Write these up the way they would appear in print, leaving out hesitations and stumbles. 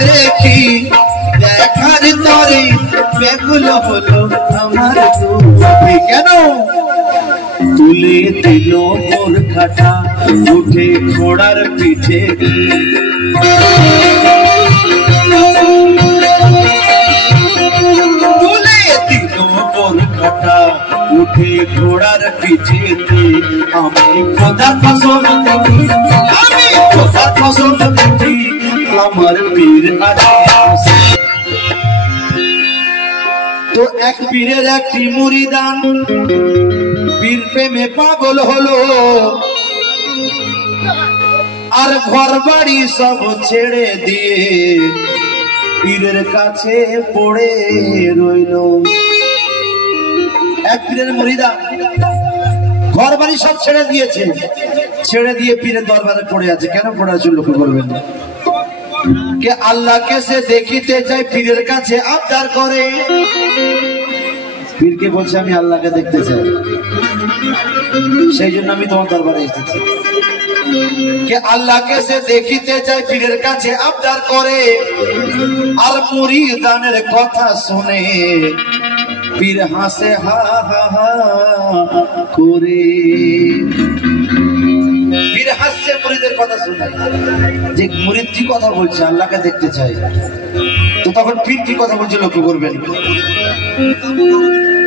দেখি দেখার তরে ব্যাকুল হলো আমার কেন তুলে দিল মোর খাটা উঠে ঘোড়ার পিঠে তুলে দিল মোর খাটা উঠে ঘোড়ার পিঠেতে আমি খোদার ফসল দেখি আমার পীর আছে তো এক পীরের একটি মুরিদান পীর প্রেমে পাগল হলো আর ঘর বাড়ি সব ছেড়ে দিয়ে পীরের কাছে পড়ে রইল এক পীরের মুরিদান ঘর বাড়ি সব ছেড়ে দিয়েছে ছেড়ে দিয়ে পীরের দরবারে পড়ে আছে কেন পড়ে আছে লক্ষ্য করবেন কে আল্লাহকে সে দেখিতে চাই পীরের কাছে আবদার করে পীরকে বলছে আমি আল্লাহকে দেখতে চাই সেই জন্য আমি তোমার দরবারে এসেছি কে আল্লাহকে সে দেখিতে চাই পীরের কাছে আবদার করে আর মুরিদানের কথা শুনে পীর হাসে হা হা হা করে পীর হাসছে মুরিদের কথা শুনে যে মুরিদ কি কথা বলছে আল্লাহকে দেখতে চাই তো তখন পীর কি কথা বলছে লক্ষ্য করবেন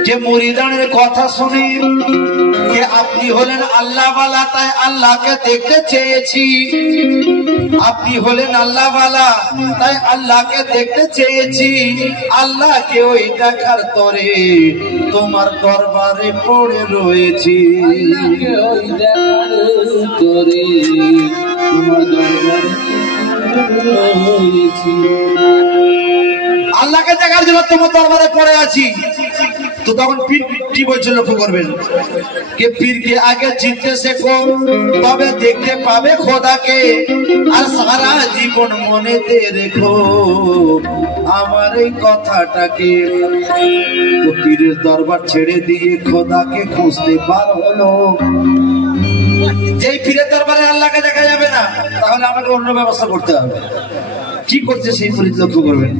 যে মুরিদানের কথা শুনে যে আপনি হলেন আল্লাহ ওয়ালা তাই আল্লাহকে দেখতে চেয়েছি আপনি হলেন আল্লাহ ওয়ালা তাই আল্লাহকে দেখতে চেয়েছি আল্লাহকে ওই দেখার তরে তোমার দরবারে পড়ে রয়েছি ওই দেখার তরে তোমার দরবারে রয়েছি আল্লাহকে দেখার জন্য তোমার দরবারে পড়ে আছি তো তখন পীর কি বলছে লক্ষ্য করবেন কে পীরকে আগে চিনতে শেখো তবে দেখতে পাবে খোদাকে আর সারা জীবন মনেতে রেখো আমার এই কথাটাকে তো পীরের দরবার ছেড়ে দিয়ে খোদাকে খুঁজতে বার হলো যেই পীরের দরবারে আল্লাহকে দেখা যাবে না তাহলে আমাকে অন্য ব্যবস্থা করতে হবে কি করছে সেই পীর লক্ষ্য করবেন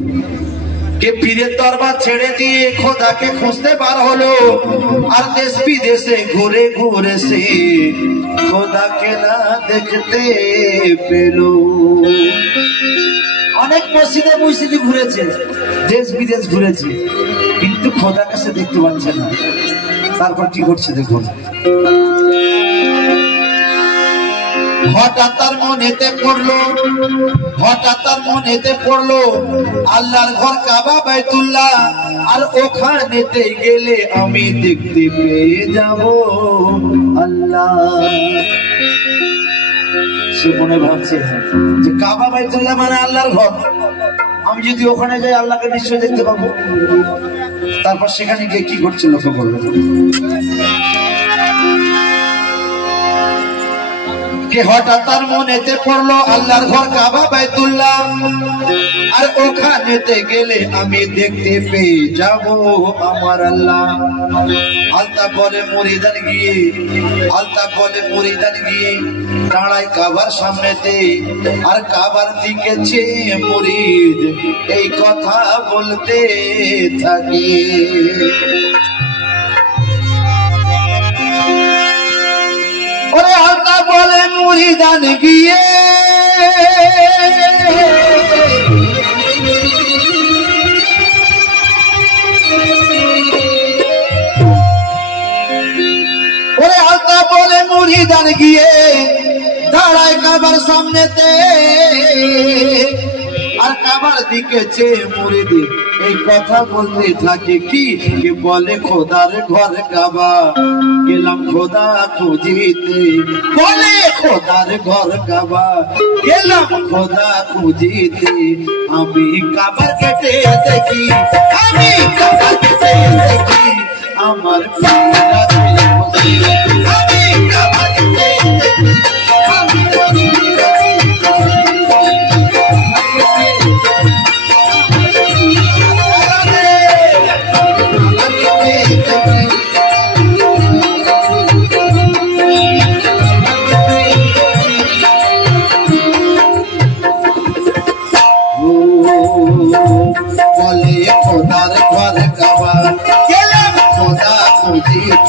কে পীরের দরবার ছেড়ে দিয়ে খোদাকে খুঁজতে বার হলো আর দেশ বিদেশে ঘুরে ঘুরে সে খোদাকে না দেখতে পেল অনেক মসজিদে মসজিদে ঘুরেছে দেশ বিদেশ ঘুরেছে কিন্তু খোদাকে সে দেখতে পাচ্ছে না তারপর কি করছে দেখুন হঠাৎ তার মনেতে পড়লো আল্লাহর ঘর কাবা বাইতুল্লাহ আর ওখানেতে গেলে আমি দেখতে পেয়ে যাব আল্লাহ সে মনে ভাবছে যে কাবা বাইতুল্লাহ মানে আল্লাহর ঘর আমি যদি ওখানে যাই আল্লাহকে নিশ্চয়ই দেখতে পাবো তারপর সেখানে গিয়ে কি করছে লক্ষ্য করবে কে হঠাৎ তার মনেতে পড়লো আল্লাহর ঘর কাবা বাইতুল্লাহ আর ওখানেতে গেলে আমি দেখতে পেয়ে যাব আমার আল্লাহ আলতা বলে মুরিদান গিয়ে দাঁড়ায় কাবার সামনেতে আর কাবার দিকে চেয়ে মুরিদ এই কথা বলতে থাকে ওরে আল্লাহ বলে মুরিদান গিয়ে দাঁড়ায় কাবার সামনেতে আর কাবার দিকে চেয়ে মুরিদ এই কথা বলতে থাকে কি বলে খোদার ঘর কাবা গেলাম খোদা খুঁজিতে বলে খোদার ঘর কাবা গেলাম খোদা খুঁজিতে আমি কাবা কেটে দেখি আমার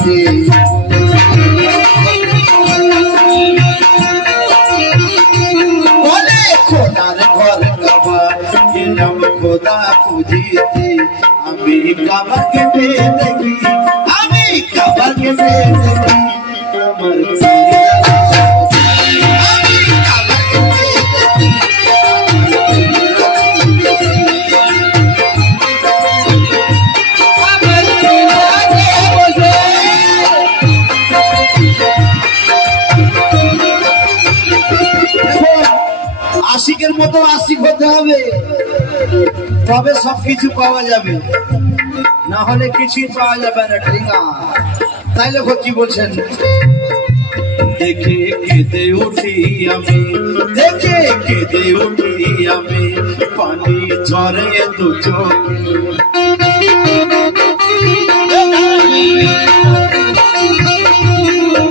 রাতে বলে খোদার ঘর কাবা গেলাম খোদা খুঁজিতে আমি কাবাকে পেয়ে দেখি আমি কাবাকে পেয়ে দেখি আমার আশিকের মতো আশিক হতে হবে, তবে সবকিছু পাওয়া যাবে, না হলে কিছুই পাওয়া যাবে না। ঠিকা তাই লেখক কি বলছেন, দেখে কেঁদে উঠি আমি, দেখে কেঁদে উঠি আমি, পানি ঝরে দু চোখে,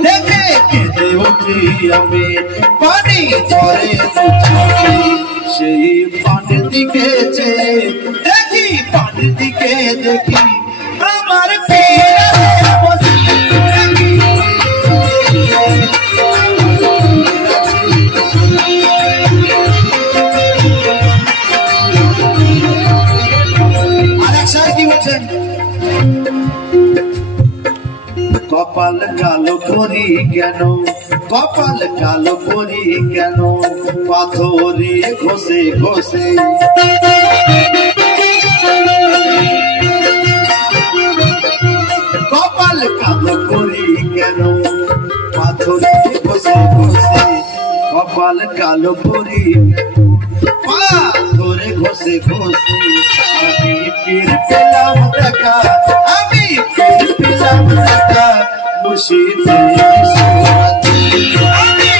দেখে কেঁদে উঠি আমি, পানি ঝরে দু চোখে, সেই পানির দিকে দেখি, পানির দিকে দেখি আমার পীরা বসে দেখি। কপাল কালো করি কেন, কপাল কালো করি কেন, পাথরে ঘষে ঘষে, কপাল কালো করি কেন, পাথরে ঘষে ঘষে, কপাল কালো করি পাথরে ঘষে ঘষে, আমি পীর পেলাম দেখা, আমি পীর পেলাম দেখা, মুর্শিদে সুরতে আমি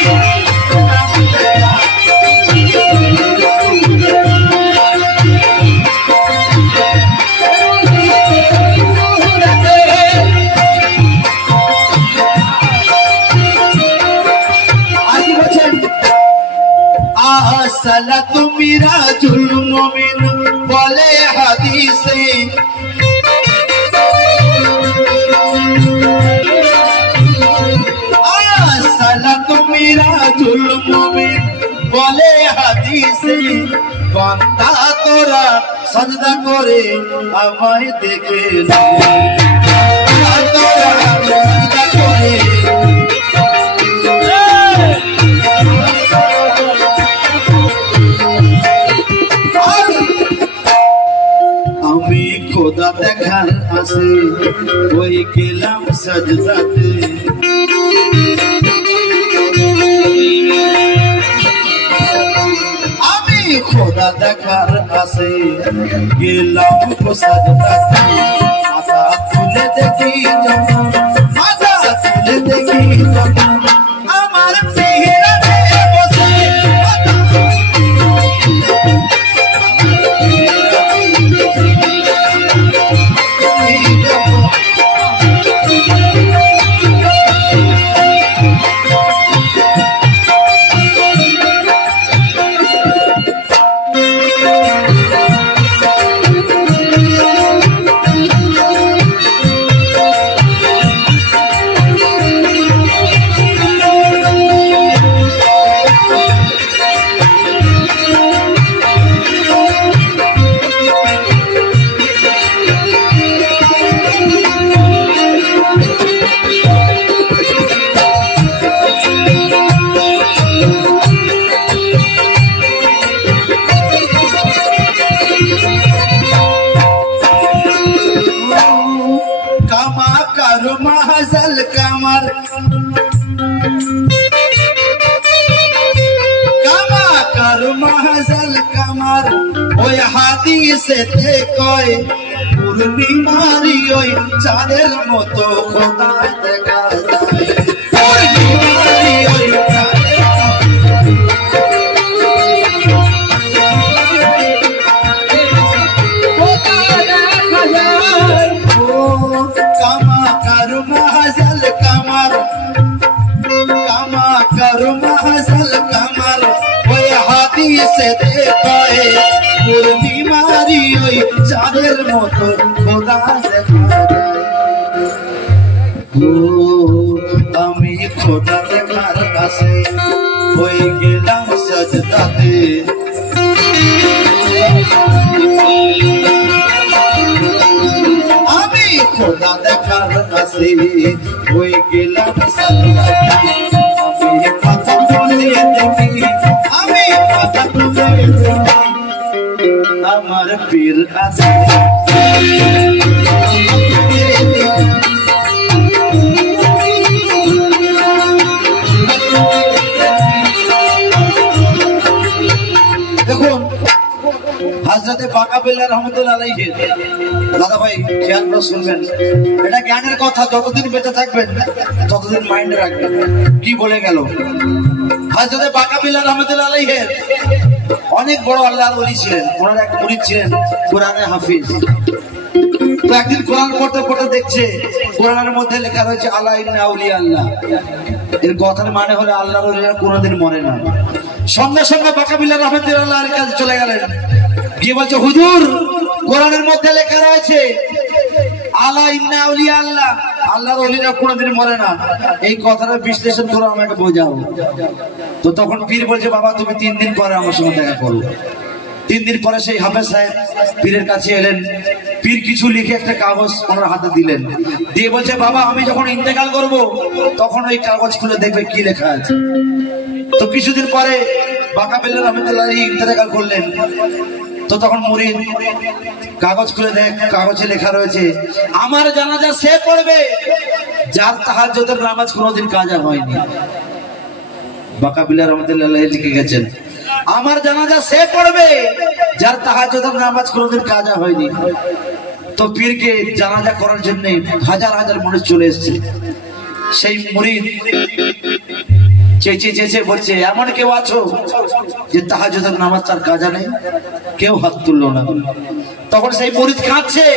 আসসালাতু মিরাজুল মুমিন বলে হাদিসে, আসসালাতু মিরাজুল মুমিন বলে হাদিসে, বান্দা তোরা সাজদা করে আমায় দেখে নে, তোরা সাজদা করে আমি খোদা দেখার আসে ওই গেলাম সাজদাতে, আমি খোদা দেখার আসে গেলাম সাজদাতে, মাথা তুলে দেখি যখন, মাথা তুলে দেখি যখন আমার পীরা বসে, महजल कमर कमा कर महजल कमर ओय हादी से ते कोई पूर्णिमारी ओय चाँदेर मतो खोदा देखा जाए पूर्णिमारी ओय से देखाए पूर्णिमारी ओई चाँदेर मतो खोदा देखा जाए। আমি খোদা দেখার কাছে হয়ে গেলাম সাজদাতে, আমি খোদা দেখার কাছে হয়ে গেলাম সাজদাতে। আমি কথা বলে দেখি, আমি কথা বলে দেখি, আমার পীর আছে। দেখুন হযরতে বাঁকা বিল্লাহ রহমতুল্লাহ আলাইহি, দাদা ভাই খেয়াল করে শুনবেন, এটা জ্ঞানের কথা, যতদিন বেঁচে থাকবেন ততদিন মাইন্ডে রাখবেন। কি বলে গেল হযরতে বাঁকা বিল্লাহ রহমতুল্লাহ আলাইহি অনেক বড় আল্লাহর ওলি ছিলেন, ওনার এক মুরিদ ছিলেন কোরআনে হাফিজ। তো একদিন কোরআন পড়তে পড়তে দেখছে কোরআনের মধ্যে লেখা রয়েছে আলা ইন্না আউলিয়া আল্লাহ, এর কথার মানে হলো আল্লাহর ওলিরা কোনোদিন মরে না। সঙ্গে সঙ্গে বাঁকা বিল্লাহ রহমতুল্লাহর কাছে চলে গেলেন, গিয়ে বলছে হুজুর কোরআনের মধ্যে লেখা রয়েছে আলা ইন্না আউলিয়া আল্লাহ, আল্লাহর ওলিরা কোনোদিন মরে না, এই কথাটা বিশ্লেষণ করে আমাকে বোঝাও। তো তখন পীর বলছে বাবা তুমি 3 দিন পরে আমার সঙ্গে দেখা করো। 3 দিন পরে সেই হাফেজ সাহেব পীরের কাছে এলেন, পীর কিছু লিখে একটা কাগজ ওনার হাতে দিলেন, দিয়ে বলছে বাবা আমি যখন ইন্তেকাল করব তখন ওই কাগজ খুলে দেখবে কি লেখা আছে। তো কিছুদিন পরে বাঁকা বিল্লাহ রহমতুল্লাহ ইন্তেকাল করলেন, তো তখন মুরিদ কাগজ খুলে দেখ, কাগজে লেখা রয়েছে আমার জানাজা সে পড়বে যার তাহাজ্জুদের নামাজ কোনোদিন কাজা হয়নি। বাঁকা বিল্লাহ রহমতুল্লাহ লিখে গেছেন আমার জানাজা সে পড়বে যার তাহাজ্জুদের নামাজ কোনোদিন কাজা হয়নি। তো পীরকে জানাজা করার জন্য হাজার হাজার মানুষ চলে এসেছে। সেই মুরিদ চেঁচিয়ে চেঁচিয়ে বলছে এমন কেউ আছো যে তাহাজ্জুদের নামাজ তার কাজা নেই? কেউ হাত তুললো না। তখন সেই মুরিদ কাঁদছে,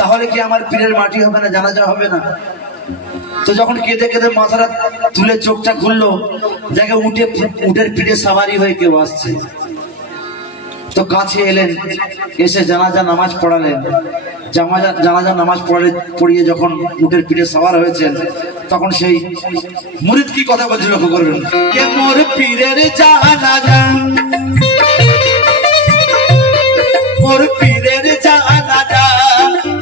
তাহলে কি আমার পীরের মাটি হবে না, জানাজা হবে না? তো যখন কেঁদে কেঁদে মাথাটা তুলে চোখটা খুললো, দেখে উটের পিঠে সাওয়ারি হয়ে কেউ আসছে। তো কাছে এলেন, এসে জানাজা নামাজ পড়ালেন। জানাজা নামাজ পড়িয়ে যখন উটের পিঠে সাওয়ার হয়েছেন, তখন সেই মুরিদ কি কথা বলছিল লক্ষ্য করবেন, কে মোর পীরের জানাজা, মোর পীরের জানাজা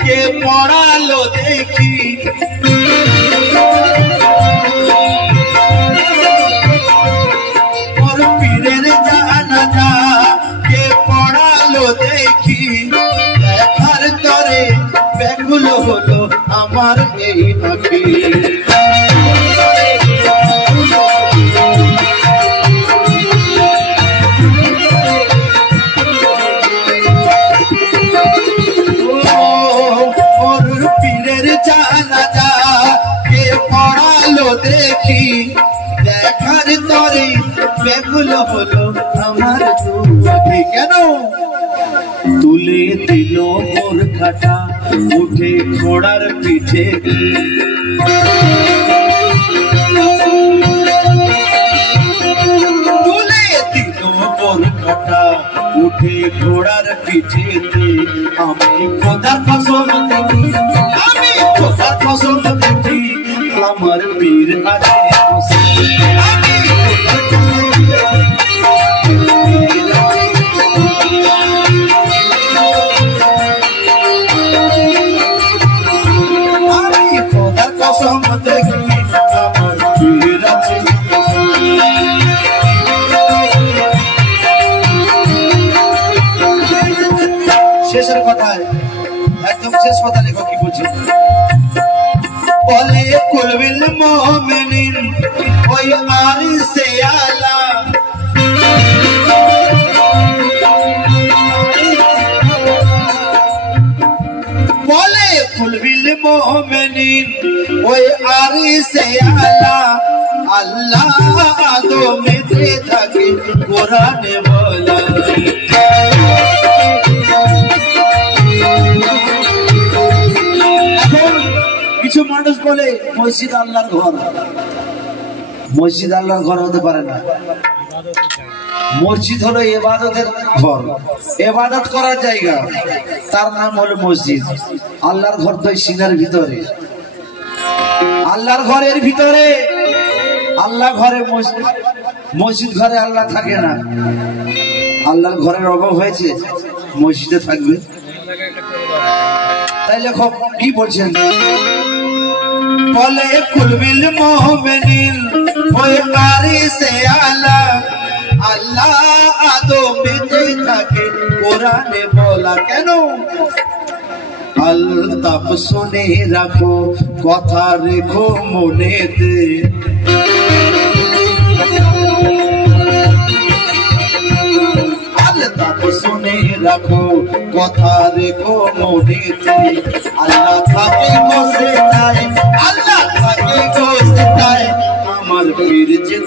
কে পড়ালো দেখি, মোর পীরের জানাজা কে পড়ালো দেখি, দেখার তরে ব্যাকুল হলো আমার এই আঁখি। পীরের জানাজা কে পড়ালো দেখি, দেখার তরে ব্যাকুল হলো আমার দুঃখী। কেন তুলে দিল মোর খাটা উঠে ঘোড়ার পিঠে, তুলে দিল মোর খাটা উঠে ঘোড়ার পিঠেতে, আমি খোদার কসম দেখি, আমি খোদার কসম দেখি আমার পীর আছে। শেষের কথায় একদম শেষ কথা লেখো কি বলছে, বলে কুলবিল মুমিনিন ওই আরিসে আলা, বলে কুলবিল মুমিনিন ওই আরিসে আলা, আল্লাহ আদমেতে থাকে কোরআনে বলা। কিছু মানুষ বলে মসজিদ আল্লাহর ঘর, মসজিদ আল্লাহর ঘর হতে পারে না। মসজিদ হলো ইবাদতের ঘর, ইবাদত করার জায়গা, তার নাম হলো মসজিদ। আল্লাহর ঘর তো সিনার ভিতরে। আল্লাহর ঘরের ভিতরে আল্লাহ ঘরে মসজিদ ঘরে আল্লাহ থাকে না। আল্লাহর ঘরের অভাব হয়েছে, মসজিদে থাকবে। তাই লেখক কি বলছেন, বলে কুলবিল মুমিনিন ওই আরিশে আলা আল্লাহ আদমেতে থাকে কোরআনে বলা। কেন? আলতাফ শুনে রাখো, কথা রেখো মনেতে। আলতাফ শুনে রাখো, কথা রেখো মনেতে। আল্লাহ থাকে বসে নাই, আল্লাহ থাকে বসে নাই, আমার পীর যে